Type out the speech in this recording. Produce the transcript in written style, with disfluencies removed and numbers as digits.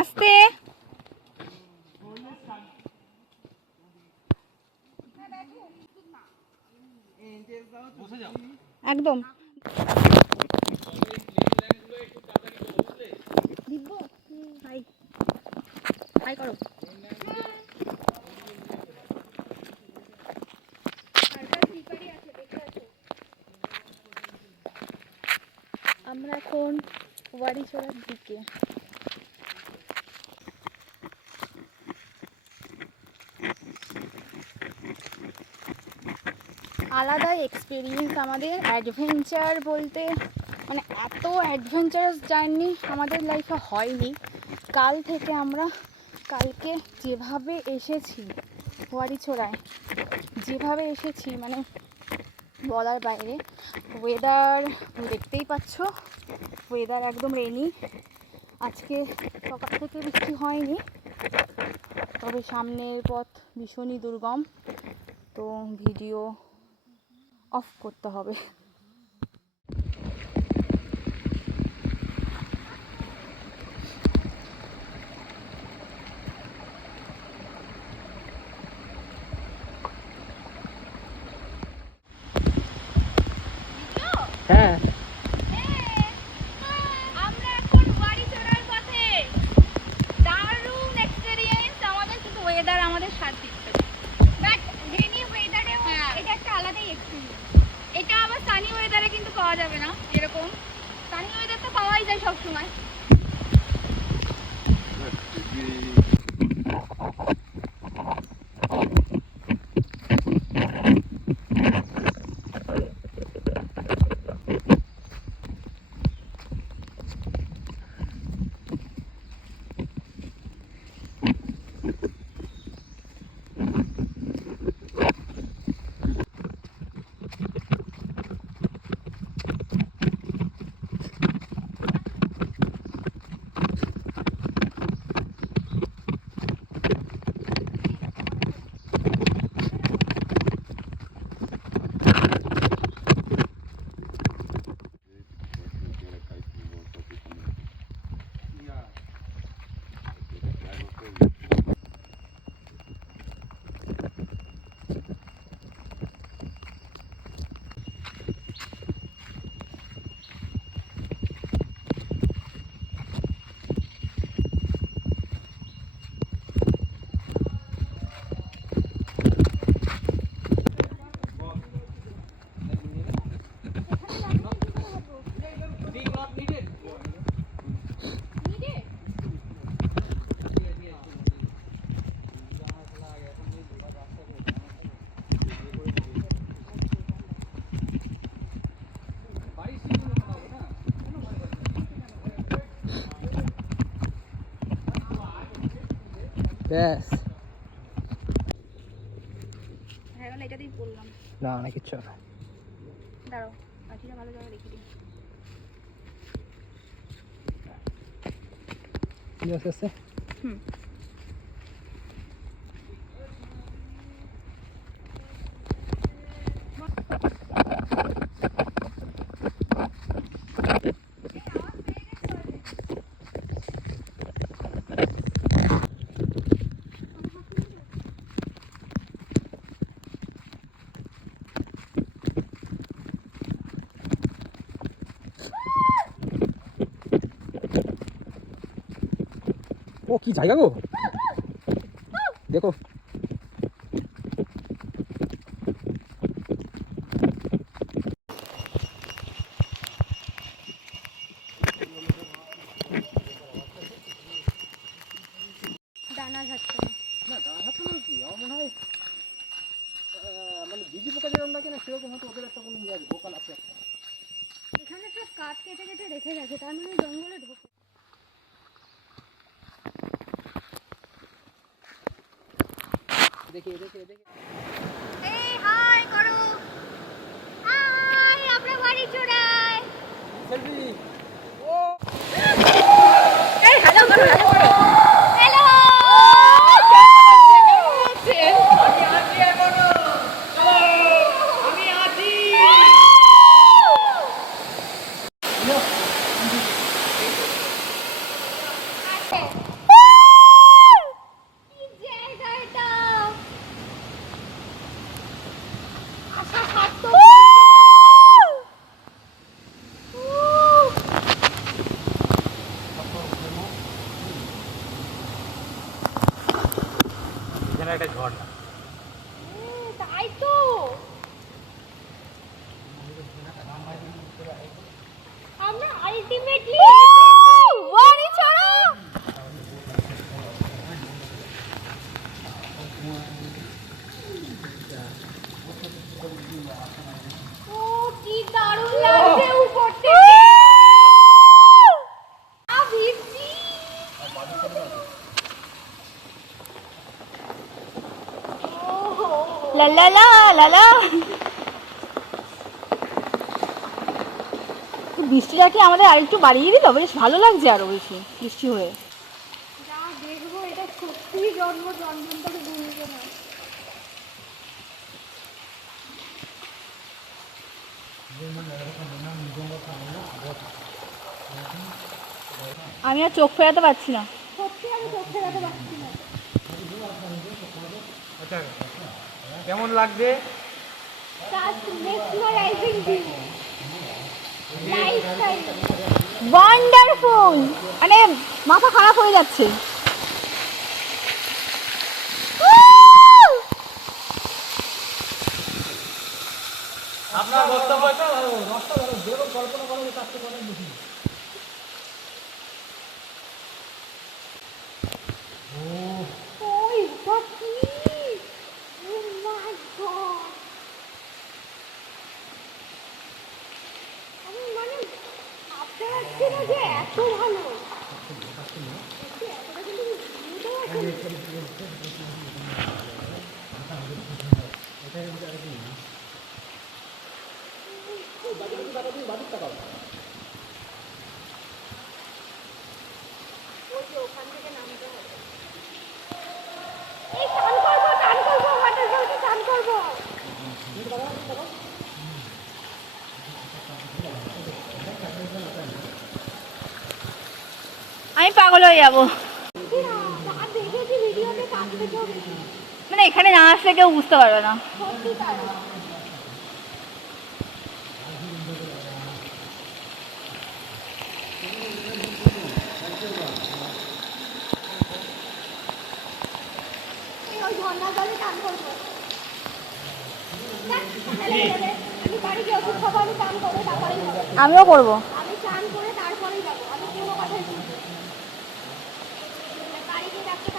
আস্তে একদম high high করো। আমরা এখন ওয়ারিছড়ার দিকে। আলাদা এক্সপিরিয়েন্স আমাদের, অ্যাডভেঞ্চার বলতে মানে এত অ্যাডভেঞ্চারাস জার্নি আমাদের লাইফে হয়নি। কালকে যেভাবে এসেছি ওয়ারিছড়ায়, যেভাবে এসেছি মানে বলার বাইরে। ওয়েদার দেখতেই পাচ্ছ, ওয়েদার একদম রেনি। আজকে সকাল থেকে বৃষ্টি হয়নি, তবে সামনের পথ ভীষণই দুর্গম, তো ভিডিও অফ করতে হবে। হ্যাঁ আমরা এখন ওয়ারিছড়ার পথে। দারুণ এক্সপেরিয়েন্স আমাদের, কিন্তু ওয়েদার আমাদের সাথ দিচ্ছে। বাট রেনি ওয়েদারেও এটা একটা আলাদাই এক্সপেরিয়েন্স। এটা আবার সানি ওয়েদারে কিন্তু পাওয়া যাবে না। এরকম সানি ওয়েদার তো পাওয়াই যায় সবসময়। ব্যাস, হ্যাঁ এটাতেই বললাম। না না কিচ্ছু না। দাঁড়াও, পাখিটা ভালো জায়গা দেখি দিই। আস্তে আস্তে হুম ও কি জায়গা গো, দেখো ডানা ঝাড়ছে না। দাঁড়াতে না কি আমার মনে হয় মানে বিজি পোকা যেরকম থাকে না, সেরকম হয়তো ওদের একটা কোনো ইয়ে আছে, ভোকাল আছে একটা। এখানে সব কাঠ কেটে কেটে রেখে গেছে, তার মানে জঙ্গলে ঢোকে। দেখি দেখি দেখি এই হাই করো, হাই আমরা ওয়ারিছড়ায়। সেলফি। ও এই হ্যালো করো, হ্যালো করো, হ্যালো। একটা ঝর্ণা। তাই তো আমরা আলটিমেটলি বাড়ি ছাড়া। ও কি দারুণ লাগছে উপর থেকে। ভিড়ছি লা লা লা লা লা। বৃষ্টিটা কি আমাদের আরেকটু বাড়িয়ে দিল, বেশ ভালো লাগছে আরো বেশি বৃষ্টি হয়ে। যা দেখবো এটা সত্যি জন্মান্তরে ভুলবে না। আমি আর চোখ ফেরাতে পারছি না, সত্যি আমি চোখ ফেরাতে পারছি না। আচ্ছা কেমন লাগছে? ওয়ান্ডারফুল, মানে মাথা খারাপ হয়ে যাচ্ছে। আপনার বক্তব্যটা রাস্তা ধরো যেরকম কল্পনা করা যায় তার থেকে অনেক বেশি। এত ভালো ওখান থেকে নামতে হবে। এই টান করবো ওয়াটারফলকে টান করবো। আমি পাগল হয়ে যাবো, মানে এখানে না আসলে কেউ বুঝতে পারবে না। আমিও করবো। আমি চান করে তারপরেই যাবো, আমি কোনো কথাই বলবো না। বাড়ি গিয়ে ডাক্তার